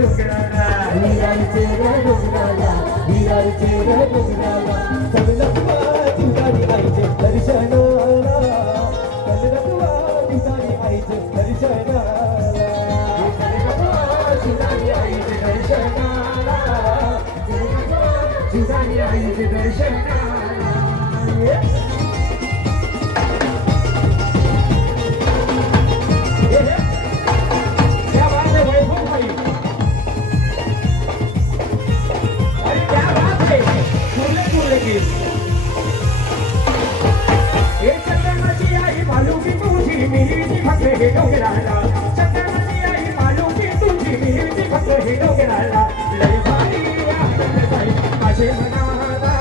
डोंगराला विरारचे डोंगराला विरारचे डोंगराला चढलकवा जिजाई आईचे दर्शनाला चढलकवा जिजाई आईचे दर्शनाला चढलकवा जिजाई आईचे दर्शनाला चढलकवा जिजाई आईचे दर्शनाला डोंगराला चंदनाची आई मालुकी तुझी मिरची फक्त हे डोंगराला लय भारी आनंद जाई माझे मनाला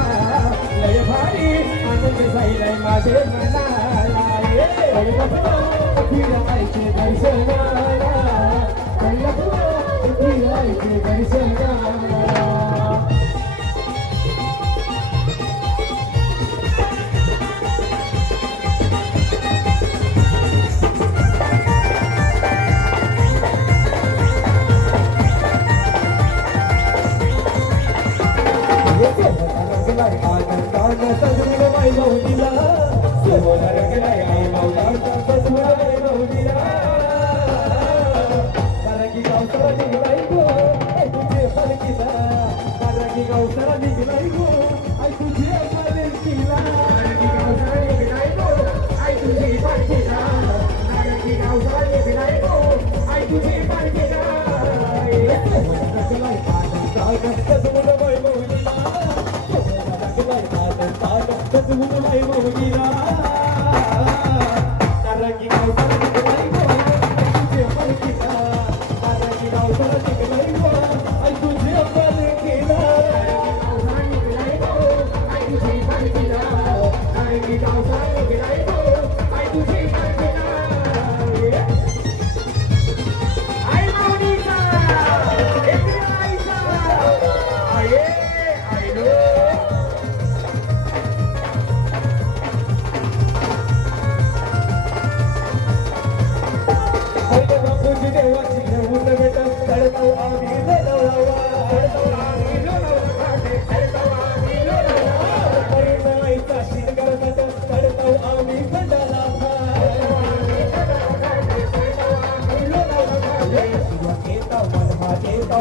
लय भारी आनंद जाई लय माझे मनाला फिरायचे दर्शनाला फिरायचे दर्शनाला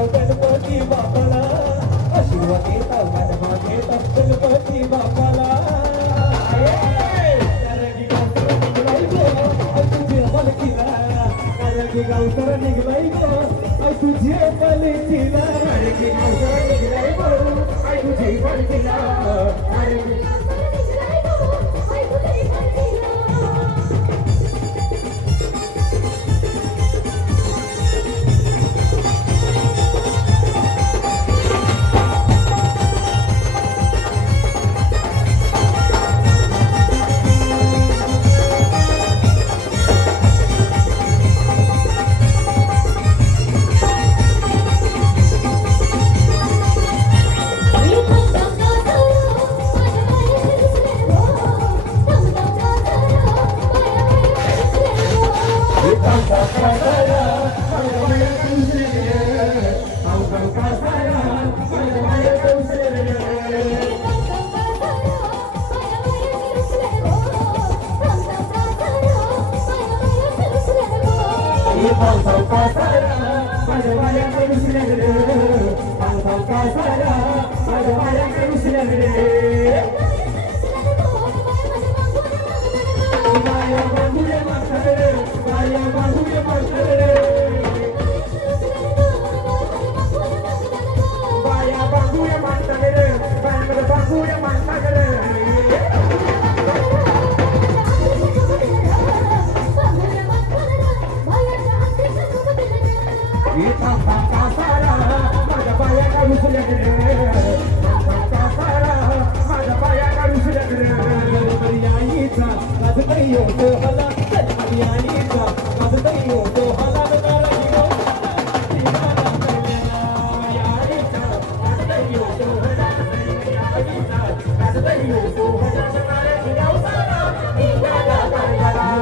गणपती बापाला आशीर्वाद गणपती बापाला गावसर निघलाय तुझे पलकीला गावसर निघलाय तुझे पलकीला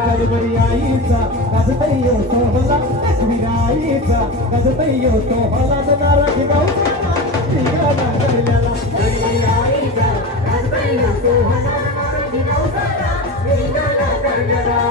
Everybody, I eat that. That's a day, विराईचा गजबई होतो हलात नाराज नवसाला धिंगाणा करण्याला विराईचा गजबई होतो हलात नाराज नवसाला धिंगाणा करण्याला